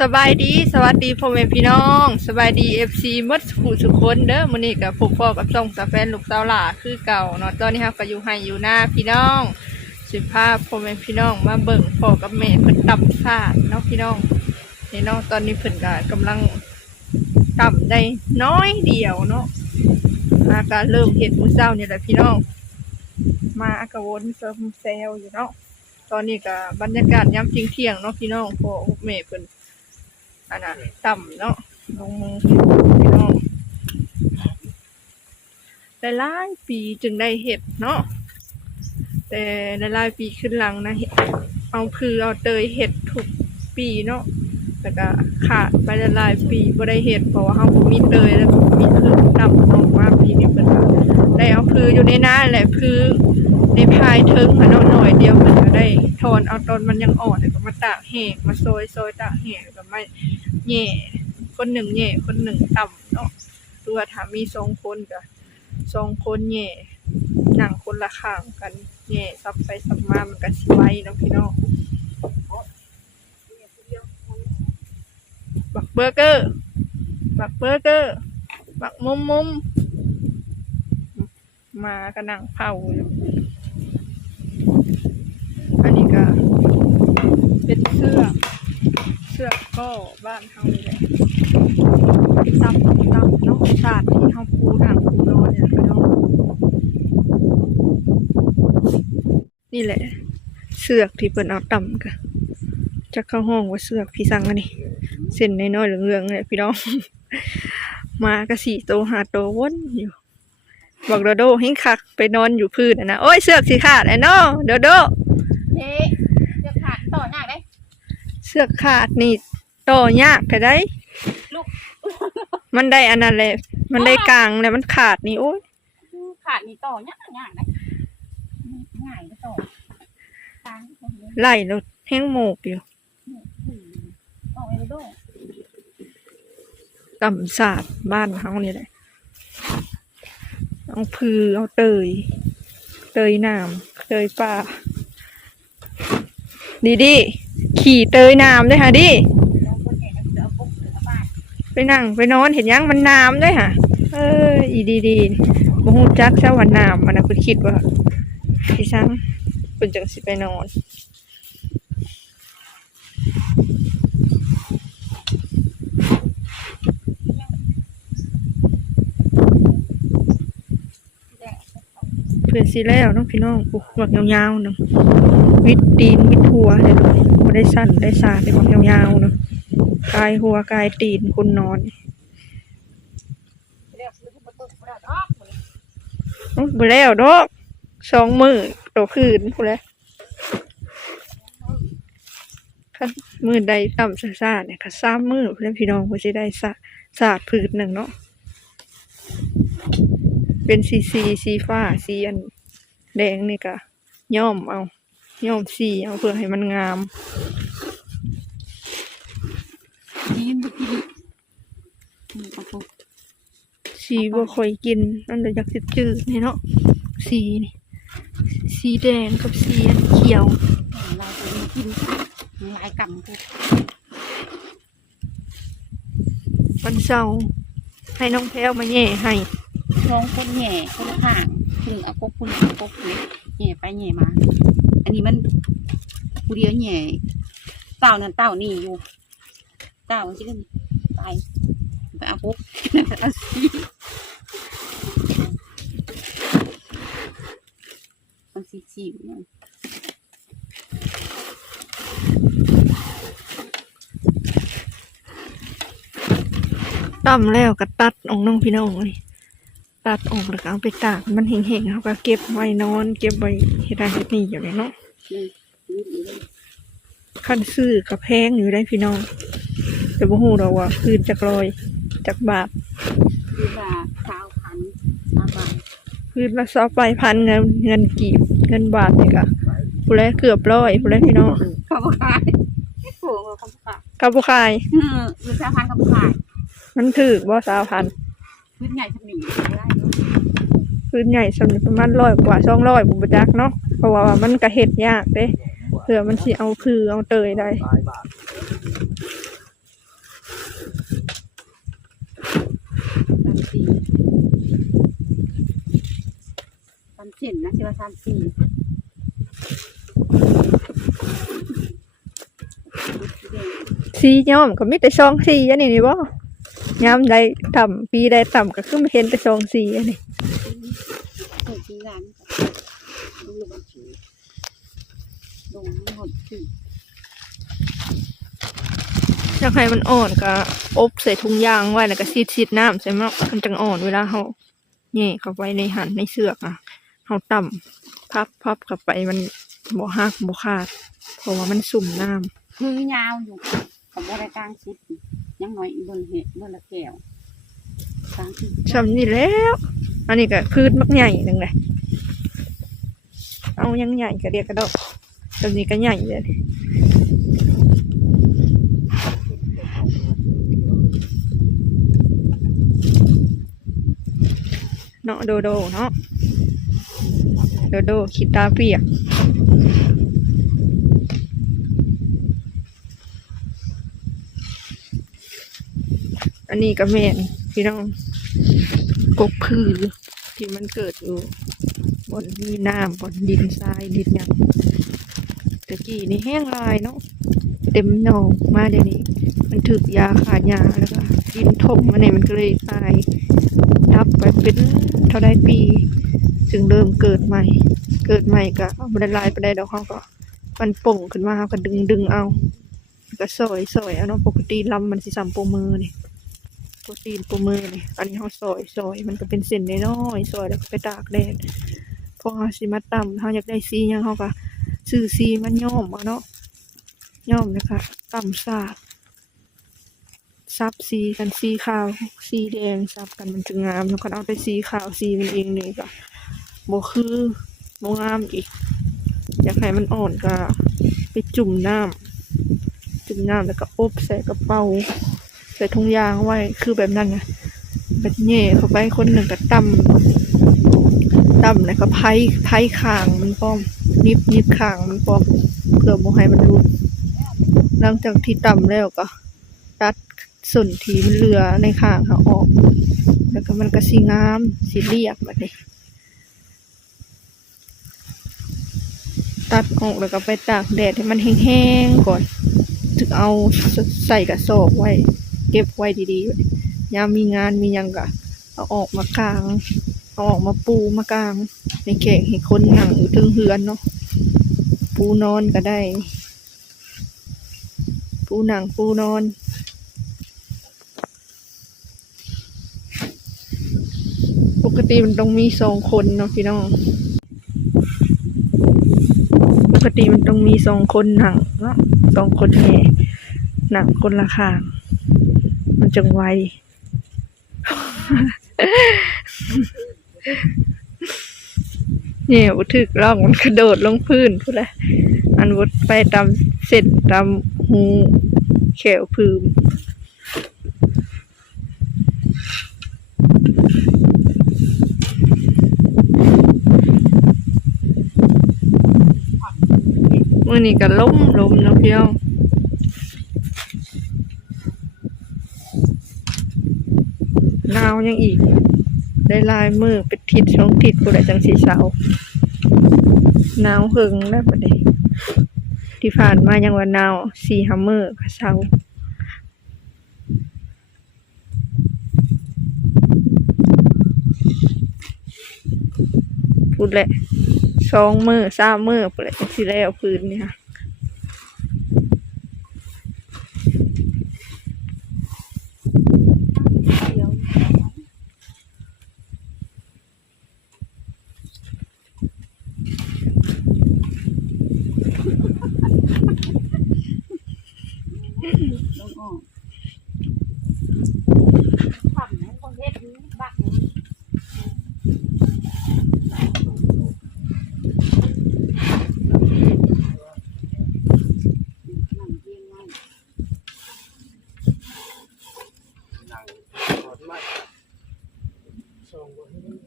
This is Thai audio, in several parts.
สบายดีสวัสดีพ่อแม่พี่น้อง สบายดีเอฟซีมดผู้ทุคนเด้อมื้อนี้กับผมพ่อกับส่องสาแฟนลูกสาวหล่าคือเก่าเนาะตอนนี้ครับก็อยู่ให้อยู่หน้าพี่น้องสิพาพพ่อแม่พี่น้องมาเบิ่งพ่อกับแม่เพิ่นตับซาดเนาะพี่น้องนี่เนาะตอนนี้เพิ่นก็กำลังตับได้น้อยเดียวเนาะอาก็เริ่มเฮ็ดมื้อเช้านี่แหละพี่น้อง มากระวนเซิมเซลอยู่เนาะตอนนี้ก็บรรยากาศยามเที่ยงๆเนาะพี่น้องพ่อแม่เพิ่น อันนั้นต่ำเนาะลงมือพี่น้องหลายๆปีจึงได้เห็ดเนาะแต่หลายๆปีขึ้นหลังนะเอาคือเอาเตยเห็ดทุกปีเนาะแต่ก็ขาดไปหลายๆปีบ่ได้เห็ดเพราะว่าเฮาบ่มีเตยแล้วมีคือดำเนาะว่าปีนี้เพิ่นได้เอาคืออยู่ในนาแหละคือ ในพายทิงอะเนาหน่อยเดียวเพิ่นก็ได้ถอนเอาตอนมันยังอ่อนแล้วก็มาตากแห้งมาซอยซอยตากแห้งแล้วก็มาแย่คนหนึ่งแย่คนหนึ่งต่ำเนาะหรือว่าถ้ามีสองคนก็สองคนแย่นั่งคนละข้างกันแย่ซับไปซับมามันก็สิไว้เนาะพี่น้องบักเบอร์เกอร์บักเบอร์เกอร์บักมุมมุมมาก็นั่งเผาอยู่อันนี้ก็ เสื้อเสื้อก็บ้านเฮานี่แหละตับตับเนาะชาติที่เฮาปูหนังปูนอนเนี่ยพี่น้องนี่แหละ เสือกที่เปิ้นเอาต่ำกันจะเข้าห้องว่าเสือกพี่สั่งอันนี้เส้นน้อยๆเหลืองๆเลยพี่น้อง มากระสีโตหาโตวนอยู่บอกโดโดให้คักไปนอนอยู่พื้นอะนะโอ้ยเสือกสิขาดไอ้น้องโดโดเจ๊เดี๋ยวขาดต่อหน้าได้ เสือกขาดนี่ต่อยากแต่ได้ ลูก มันได้อันนั้นแหละมันได้กลางแล้วมันขาดนี่โอ้ยขาดนี่ต่อยากยากได้ง่ายก็ต่อทางไล่รถแห้งโมกอยู่ต่อไปดูต่ำสาดบ้านเขานี่แหละเอาพือเอาเตย เตยน้ำเตยป่าดีดี ขี่เตยน้ำด้วยค่ะดิไปนั่งไปนอนเห็นยังมันน้ำด้วยค่ะ เอออีดีดีบ่ฮู้จักเส้าวันน้ำมันนะคุณคิดว่าพี่ซังเป็นจังสิไปนอน เพื่อนสิแล้วน้องพี่น้องปลูกหมวกยาวๆเนาะวิดตีนวิดหัวเลยเนาะบ่ได้สั้นได้สาดได้หมวกยาวๆเนาะกายหัวกายตีนคนนอนเรียกลูกประตูประตูออกโอ้บ่แล้วดอกสองมือโตคืนพู้นแล้วคันมือใดต่ำซ่าเนี่ยก็สามมือพู้นแล้วพี่น้องก็สิได้สะสาดพืชหนึ่งเนาะ เป็นสีสีสีฟ้าสีอันแดงนี่ก็ย้อมเอาย้อมสีเอาเพื่อให้มันงามยืนบุกินี่ประตูสีบ่ค่อยกินนั่นเลยอยากจืดๆนี่เนาะสีนี่สีแดงกับสีอันเขียวเราจะกินลายกำกูวันเสาร์ให้น้องแพลวมาแย่ให้ น้องคนแห่คนข้างคุณเอากบคุณอากบคุณแห่ไปแห่มา อันนี้มันกูเดียวแห่เต่านั่นเต่านี่อยู่เต่ามันจะกันตายไปเอากบเอาสิมันสีจิ๋วเนี่ยตั้มแล้วก็ตัดออกน้องพี่น้องเลย ตัดออกแล้วก็เอาไปตากมันแห้งๆเขาก็เก็บไว้นอน เก็บไว้เฮ็ดได้เฮ็ดนี่อยู่เลยเนาะขั้นซื้อกับแพงอยู่ได้พี่น้อง แต่บ่ฮู้ดอกว่าคืนจักรอยจักบาทคือว่าสาวพันมาบานคืนละสองปลายพันเงินเงินกีบเงินบาทนี่ก็ผู้แลเกือบร้อยผู้แลพี่น้องเขาบอกขายโอ้โหเขาบอกขายกับบ่ขายอืมคือสาวพันเขาบอกขายมันถือบ่สาวพันพื้นใหญ่ทำหนีไพื้นใหญ่สำหรับประมาณร้อยกว่าช่องร้อยบุบจักเนาะเพราะว่ามันกระเห็ดยากเด้เผื่อมันสิเอาคือเอาเตยได้สามสิบนะชิว่าสามสี่สีย้อมก็มีแต่ช่องสีอันนี้นี่บ่งามใดต่ำปีใดต่ำก็คือไม่เห็นแต่ช่องสีอันนี้ ร้านลงบัญชีลงหมดสี่อยากให้มันอ่อนก็อบใส่ถุงยางไว้แล้วก็ซีดๆน้ำใส่มันมันจังอ่อนเวลาเฮาแย่เข้าไปในหันในเสือกอะเฮาต่ำพับพับเข้าไปมันบ่หักบ่ขาดเพราะว่ามันสุ่มน้ำคือยาวอยู่กับบริการสุดยังน้อยเบนเห็ดเบนละแก้วสามสิบชำนี่แล้ว อันนี้ก็พืชมักใหญ่หนึ่งเลยเอายังใหญ่ก็เรียกกระดกตัวนี้ก็ใหญ่เลยเนาะโดโดเนาะโดโดคิดตาเปียกอันนี้ก็แม่นพี่น้อง กกพือที่มันเกิดอยู่บนมีน้ำบนดินทรายดินหยังตะกี้นี่แห้งลายเนาะเต็มหนองมาเดี๋ยวนี้ มันถึกยาขาดยาแล้วก็ดินถมมาเนี่ยมันก็เลยตายดับไปเป็นเท่าไดปีจึงเริ่มเกิดใหม่ เกิดใหม่ก็บริลายไปได้ดอกเขาก็มันป่งขึ้นมาเขาก็ดึงดึงเอา ก็ซอยซอยเอาเนาะปกติลำมันสิสัมโปมือนี่ โปรตีนปูมือนี่อันนี้เขาซอยซอยมันก็เป็นเส้นน้อยซอยแล้วก็ไปตากแดดพอเขาสิมาตำเขาอยากได้สียังเขาก็ซื้อสีมันย่อมเอาเนาะย่อมนะคะตำสาดซับสีกันสีขาวสีแดงซับกันมันจึงงามแล้วก็เอาแต่สีขาวสีมันเองนี่ก็บ่คือบ่งามอีก อยากให้มันอ่อนก็ไปจุ่มน้ำจุ่มน้ำแล้วก็อบใส่กระเป๋า ส่ถุงยางไว้คือแบบนั้นไงแบบเย่เข้าไปคนหนึ่งก็ตำตำแล้วก็ไพ่ไพ่คางมันป้อมนิบนิบคางมันป้อมเพื่อโมให้มันรุดหลังจากที่ตำแล้วก็ ตัดส่วนที่มันเหลือในคางเขาออก แล้วก็มันก็สีงามสีเรียบแบบนี้ตัดออกแล้วก็ไปตากแดดให้มันแห้งๆก่อน ถึงเอาใส่กระสอบไว้ เก็บไว้ดีๆยามมีงานมียังก็เอาออกมากลาง เอาออกมาปูมากลางในแข่งให้คนหนังอยู่ถึงเฮือนเนาะปูนอนก็ได้ ปูหนังปูนอนปกติมันต้องมีสองคนเนาะพี่น้อง ปกติมันต้องมีสองคนหนังเนาะสองคนแห่หนังคนละข้าง จังไวเนี่ยบุถึกล่องมันกระโดดลงพื้นพูดละอันวุดไปตามเส้นตามหูแขวพืมมื่อนี้ก็ล้มล้มเนาะพี่น้อ หนาวยังอีก ได้ลายมือเป็นทิศช่องทิศกูได้จังสีเสาหนาวหึงแล้วประเดี๋ที่ผ่านมายังว่าหนาวสี่ฮัมเมอร์กับเสาพูดแหละสองมือสามมือไปเลยจังสิแล้วพื้นเนี่ค่ะ เดียว ลงออกทำให้คนเฮ็ดนี้บักนี้นั่งเรียงไว้ นั่งถอดไม้ส่งบ่ให้มัน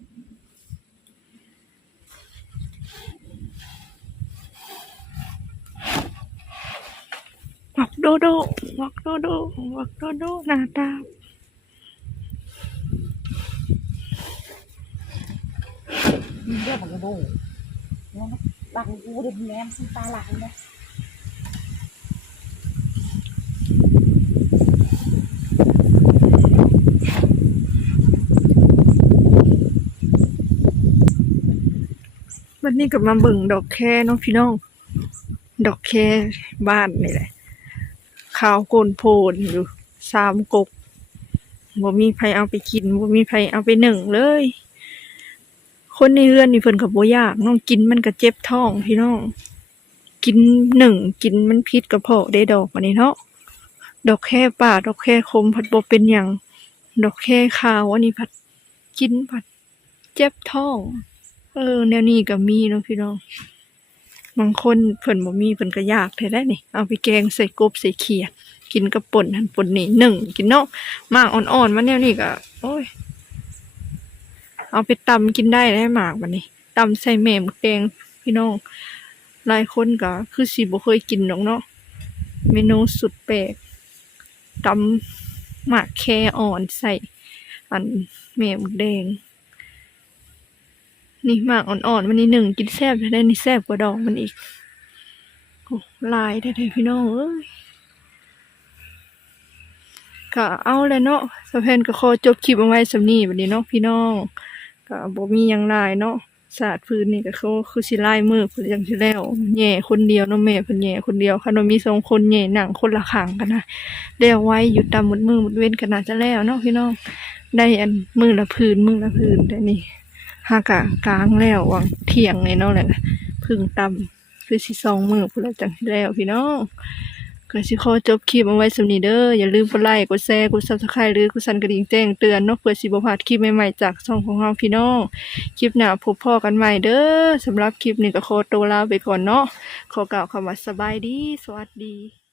วัก โดโดวักโดโดวักโดโดหน้าตาเรื่องของกระโดดแล้วบังกูเดินแหนมตาหลังเลยวันนี้ก็มาเบิ่งดอกแค่เนาะพี่น้อง ดอกแค่บ้านนี่แหละ ขาวโกนโพนอยู่สามกกบ่มีไผเอาไปกินบ่มีไผเอาไปหนึ่งเลย คนในเรือนนี่เพิ่นก็บ่ยากน้องกินมันก็เจ็บท้องพี่น้อง กินหนึ่งกินมันพิษกระเพาะได้ดอกอันนี้เนาะดอกแค่ป่าดอกแค่คมผัดบ่เป็นหยังดอกแค่ขาวอันนี้ผัดกินผัดเจ็บท้อง เออแนวนี้ก็มีเนาะพี่น้อง บางคนเพิ่นบ่มีเพิ่นก็อยากแท้ได้นี่ เอาไปแกงใส่กบใส่เขียดกินกับป่นหันป่นนี่หนึ่งกินเนาะหมากอ่อนๆมาแนวนี้ก็โอ้ย เอาไปตำกินได้ได้หมากบัดนี้ตำใส่แม่หมกแดงพี่น้องหลายคนก็คือสิบ่เคยกินดอกเนาะเมนูสุดแปลกตำหมากแคอ่อนใส่อันแม่หมกแดง นี่หมากอ่อนๆมันนี่หนึ่งกินแซ่บได้นี่แซ่บกว่าดอกมันอีกโอ้ลายแท้ๆพี่น้องเอ้ยก็เอาเลยเนาะสะเพนก็ขอจบคลิปเอาไว้สำนี้บัดนี้เนาะพี่น้องก็บ่มียังลายเนาะศาสตร์พื้นนี่ก็เขาคือสิลายมือเพิ่นอย่างที่แล้วแย่คนเดียวเนาะแม่เพิ่นแย่คนเดียวคันมีสองคนแย่หนังคนละข้างกันนะแล้วไว้อยู่ตามหมดมือหมดเว้นก็น่าจะแล้วเนาะพี่น้องได้อันมือละพื้นมือละพื้นแต่นี่ หากะกลางแล้ววังเที่ยงในเนาะแหละพึ่งตำคือสิสองมือพุ่นละจังสิแล้วพี่น้องก็สิขอจบคลิปเอาไว้สำนีเด้ออย่าลืมกดไลค์กดแชร์กด Subscribe หรือกดสั่นกระดิ่งแจ้งเตือนนาะเพื่อสิบพลาดคลิปใหม่ๆจากช่องของเราพี่น้องคลิปหน้าพบพ่อกันใหม่เด้อสำหรับคลิปนี้ก็ขอตัวลาไปก่อนเนาะขอกล่าวคำว่าสบายดี สวัสดี